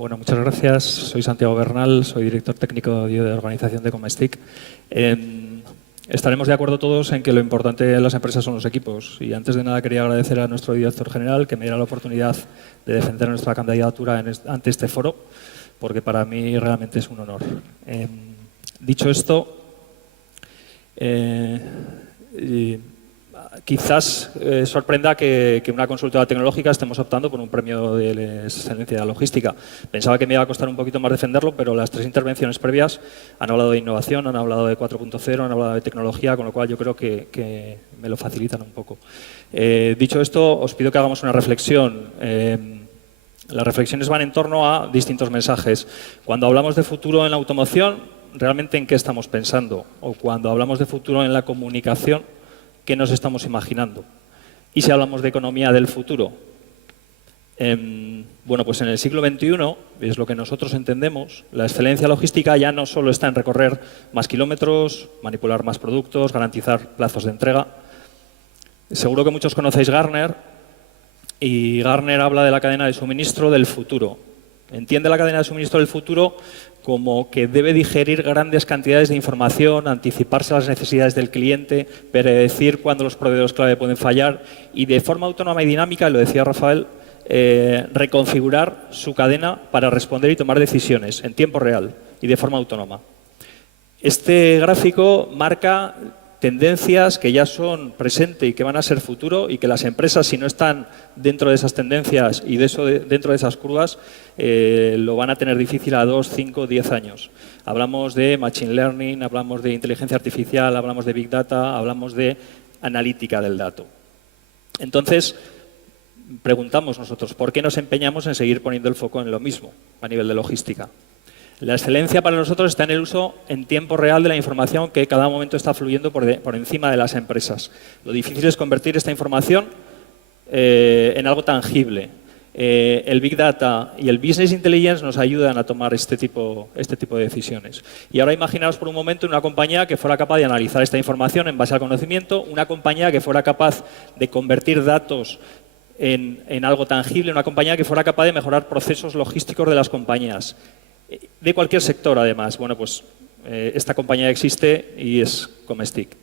Bueno, muchas gracias. Soy Santiago Bernal, soy director técnico de organización de Comestic. Estaremos de acuerdo todos en que lo importante en las empresas son los equipos. Y antes de nada quería agradecer a nuestro director general que me diera la oportunidad de defender nuestra candidatura ante este foro, porque para mí realmente es un honor. Dicho esto, quizás sorprenda que una consultora tecnológica estemos optando por un premio de excelencia logística. Pensaba que me iba a costar un poquito más defenderlo, pero las tres intervenciones previas han hablado de innovación, han hablado de 4.0, han hablado de tecnología, con lo cual yo creo que me lo facilitan un poco. Dicho esto, os pido que hagamos una reflexión. Las reflexiones van en torno a distintos mensajes. Cuando hablamos de futuro en la automoción, ¿realmente en qué estamos pensando? O cuando hablamos de futuro en la comunicación, ¿qué nos estamos imaginando? Y si hablamos de economía del futuro, bueno, pues en el siglo XXI, es lo que nosotros entendemos, la excelencia logística ya no solo está en recorrer más kilómetros, manipular más productos, garantizar plazos de entrega. Seguro que muchos conocéis Gartner, y Gartner habla de la cadena de suministro del futuro. Entiende la cadena de suministro del futuro como que debe digerir grandes cantidades de información, anticiparse a las necesidades del cliente, predecir cuándo los proveedores clave pueden fallar y de forma autónoma y dinámica, lo decía Rafael, reconfigurar su cadena para responder y tomar decisiones en tiempo real y de forma autónoma. Este gráfico marca tendencias que ya son presente y que van a ser futuro y que las empresas, si no están dentro de esas tendencias y dentro de esas curvas, lo van a tener difícil a 2, 5, 10 años. Hablamos de Machine Learning, hablamos de inteligencia artificial, hablamos de Big Data, hablamos de analítica del dato. Entonces, preguntamos nosotros, ¿por qué nos empeñamos en seguir poniendo el foco en lo mismo a nivel de logística? La excelencia para nosotros está en el uso en tiempo real de la información que cada momento está fluyendo por encima de las empresas. Lo difícil es convertir esta información en algo tangible. El Big Data y el Business Intelligence nos ayudan a tomar este tipo de decisiones. Y ahora imaginaos por un momento una compañía que fuera capaz de analizar esta información en base al conocimiento, una compañía que fuera capaz de convertir datos en algo tangible, una compañía que fuera capaz de mejorar procesos logísticos de las compañías. De cualquier sector, además. Bueno, pues esta compañía existe y es Comestic.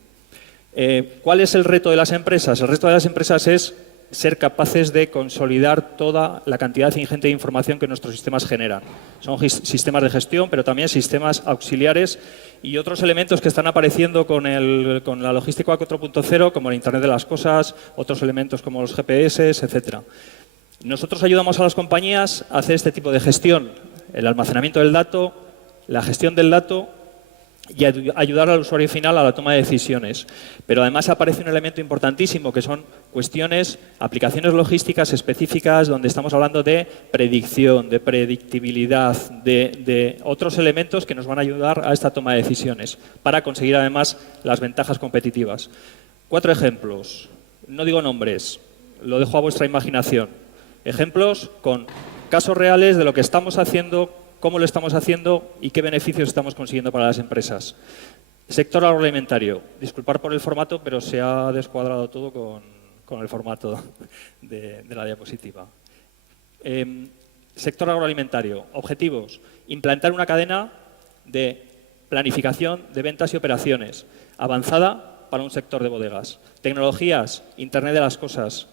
¿Cuál es el reto de las empresas? El reto de las empresas es ser capaces de consolidar toda la cantidad ingente de información que nuestros sistemas generan. Son sistemas de gestión, pero también sistemas auxiliares y otros elementos que están apareciendo con la logística 4.0, como el Internet de las Cosas, otros elementos como los GPS, etc. Nosotros ayudamos a las compañías a hacer este tipo de gestión, el almacenamiento del dato, la gestión del dato y ayudar al usuario final a la toma de decisiones. Pero además aparece un elemento importantísimo que son cuestiones, aplicaciones logísticas específicas donde estamos hablando de predicción, de predictibilidad, de otros elementos que nos van a ayudar a esta toma de decisiones para conseguir además las ventajas competitivas. 4 ejemplos, no digo nombres, lo dejo a vuestra imaginación. Ejemplos con casos reales de lo que estamos haciendo, cómo lo estamos haciendo y qué beneficios estamos consiguiendo para las empresas. Sector agroalimentario. Disculpar por el formato, pero se ha descuadrado todo con el formato de la diapositiva. Sector agroalimentario. Objetivos. Implantar una cadena de planificación de ventas y operaciones avanzada para un sector de bodegas. Tecnologías. Internet de las Cosas.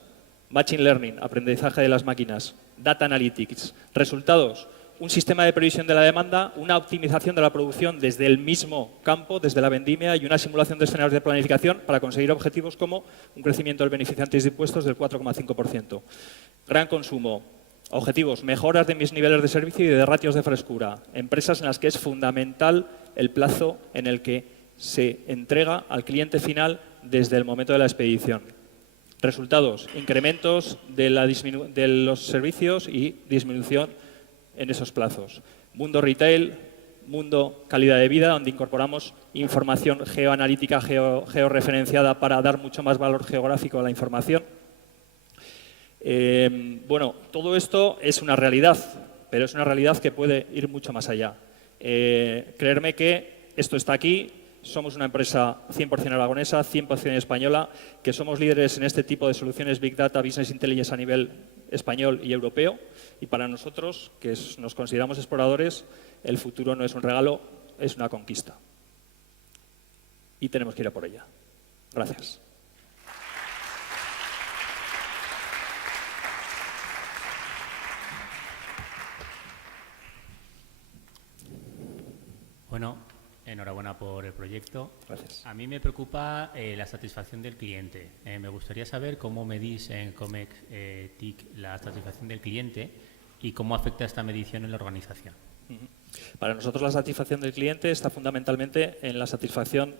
Machine Learning, aprendizaje de las máquinas, Data Analytics. Resultados, un sistema de previsión de la demanda, una optimización de la producción desde el mismo campo, desde la vendimia y una simulación de escenarios de planificación para conseguir objetivos como un crecimiento del beneficio antes de impuestos del 4,5%. Gran consumo. Objetivos, mejoras de mis niveles de servicio y de ratios de frescura. Empresas en las que es fundamental el plazo en el que se entrega al cliente final desde el momento de la expedición. Resultados, incrementos de los servicios y disminución en esos plazos. Mundo retail, mundo calidad de vida, donde incorporamos información geoanalítica, georreferenciada para dar mucho más valor geográfico a la información. Bueno, todo esto es una realidad, pero es una realidad que puede ir mucho más allá. Creerme que esto está aquí. Somos una empresa 100% aragonesa, 100% española, que somos líderes en este tipo de soluciones Big Data, Business Intelligence a nivel español y europeo. Y para nosotros, que nos consideramos exploradores, el futuro no es un regalo, es una conquista. Y tenemos que ir a por ella. Gracias. Bueno, enhorabuena por el proyecto. Gracias. A mí me preocupa la satisfacción del cliente. Me gustaría saber cómo medís en Comec TIC la satisfacción del cliente y cómo afecta esta medición en la organización. Para nosotros la satisfacción del cliente está fundamentalmente en la satisfacción,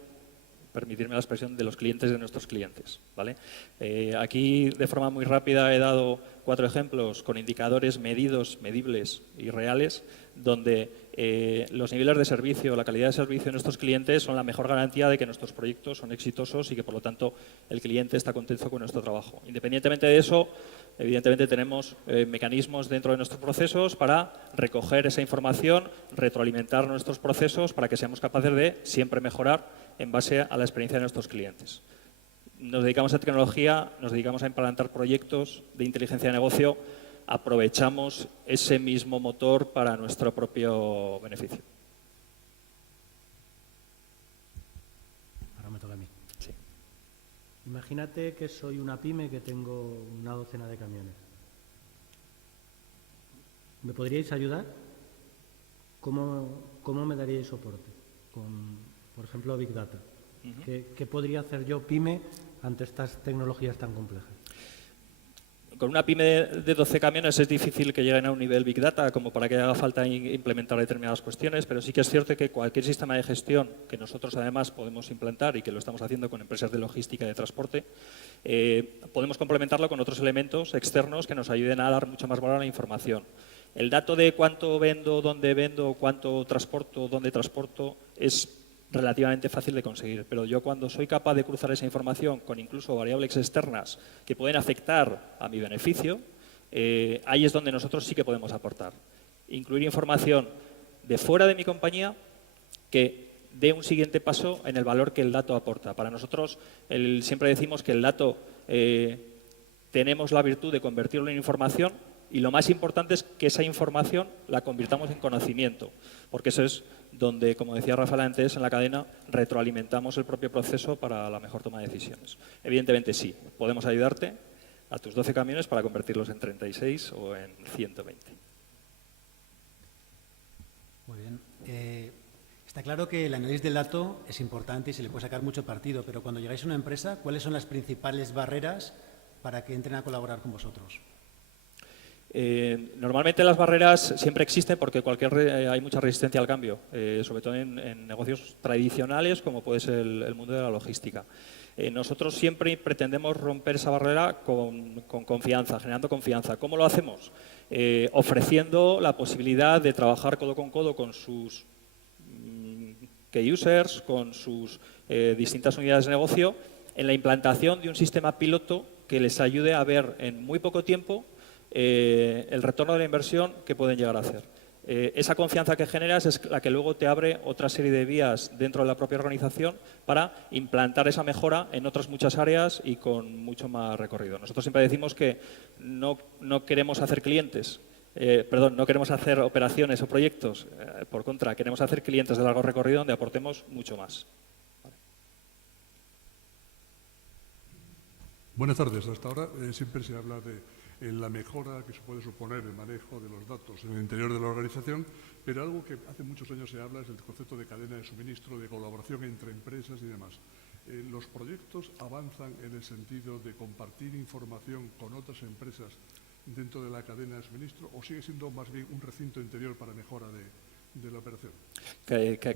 permitirme la expresión, de los clientes de nuestros clientes, ¿vale? Aquí, de forma muy rápida, he dado 4 ejemplos con indicadores medidos, medibles y reales, donde los niveles de servicio, la calidad de servicio de nuestros clientes son la mejor garantía de que nuestros proyectos son exitosos y que, por lo tanto, el cliente está contento con nuestro trabajo. Independientemente de eso, evidentemente tenemos mecanismos dentro de nuestros procesos para recoger esa información, retroalimentar nuestros procesos para que seamos capaces de siempre mejorar en base a la experiencia de nuestros clientes. Nos dedicamos a tecnología, nos dedicamos a implantar proyectos de inteligencia de negocio, aprovechamos ese mismo motor para nuestro propio beneficio. Ahora me toca a mí. Sí. Imagínate que soy una pyme que tengo una docena de camiones. ¿Me podríais ayudar? ¿Cómo me daríais soporte? Por ejemplo, Big Data. ¿Qué podría hacer yo, pyme, ante estas tecnologías tan complejas? Con una pyme de 12 camiones es difícil que lleguen a un nivel Big Data como para que haga falta implementar determinadas cuestiones, pero sí que es cierto que cualquier sistema de gestión que nosotros además podemos implantar y que lo estamos haciendo con empresas de logística y de transporte, podemos complementarlo con otros elementos externos que nos ayuden a dar mucho más valor a la información. El dato de cuánto vendo, cuánto transporto, dónde transporto es relativamente fácil de conseguir, pero yo cuando soy capaz de cruzar esa información con incluso variables externas que pueden afectar a mi beneficio, ahí es donde nosotros sí que podemos aportar. Incluir información de fuera de mi compañía que dé un siguiente paso en el valor que el dato aporta. Para nosotros siempre decimos que el dato tenemos la virtud de convertirlo en información y lo más importante es que esa información la convirtamos en conocimiento, porque eso es donde, como decía Rafael antes, en la cadena retroalimentamos el propio proceso para la mejor toma de decisiones. Evidentemente sí, podemos ayudarte a tus 12 camiones para convertirlos en 36 o en 120. Muy bien. Está claro que el análisis del dato es importante y se le puede sacar mucho partido, pero cuando llegáis a una empresa, ¿cuáles son las principales barreras para que entren a colaborar con vosotros? Normalmente las barreras siempre existen porque hay mucha resistencia al cambio, sobre todo en negocios tradicionales como puede ser el mundo de la logística. Nosotros siempre pretendemos romper esa barrera con confianza, generando confianza. ¿Cómo lo hacemos? Ofreciendo la posibilidad de trabajar codo con sus key users, con sus distintas unidades de negocio, en la implantación de un sistema piloto que les ayude a ver en muy poco tiempo el retorno de la inversión que pueden llegar a hacer. Esa confianza que generas es la que luego te abre otra serie de vías dentro de la propia organización para implantar esa mejora en otras muchas áreas y con mucho más recorrido. Nosotros siempre decimos que no queremos hacer clientes, no queremos hacer operaciones o proyectos, por contra, queremos hacer clientes de largo recorrido donde aportemos mucho más. Buenas tardes. Hasta ahora siempre se habla de la mejora que se puede suponer el manejo de los datos en el interior de la organización, pero algo que hace muchos años se habla es el concepto de cadena de suministro, de colaboración entre empresas y demás. ¿Los proyectos avanzan en el sentido de compartir información con otras empresas dentro de la cadena de suministro o sigue siendo más bien un recinto interior para mejora de la operación?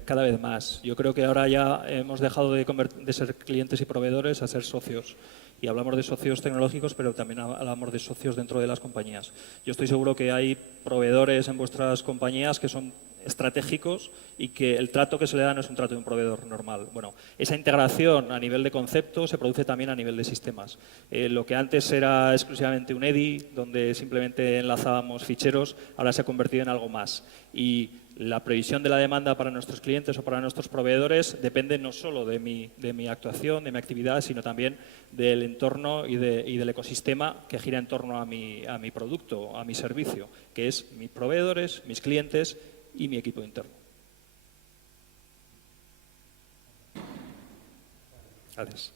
Cada vez más. Yo creo que ahora ya hemos dejado de ser clientes y proveedores a ser socios. Y hablamos de socios tecnológicos, pero también hablamos de socios dentro de las compañías. Yo estoy seguro que hay proveedores en vuestras compañías que son estratégicos y que el trato que se le da no es un trato de un proveedor normal. Bueno, esa integración a nivel de concepto se produce también a nivel de sistemas. Lo que antes era exclusivamente un EDI, donde simplemente enlazábamos ficheros, ahora se ha convertido en algo más. Y la previsión de la demanda para nuestros clientes o para nuestros proveedores depende no solo de mi actuación, de mi actividad, sino también del entorno y del ecosistema que gira en torno a mi producto, a mi servicio, que es mis proveedores, mis clientes y mi equipo interno. Gracias.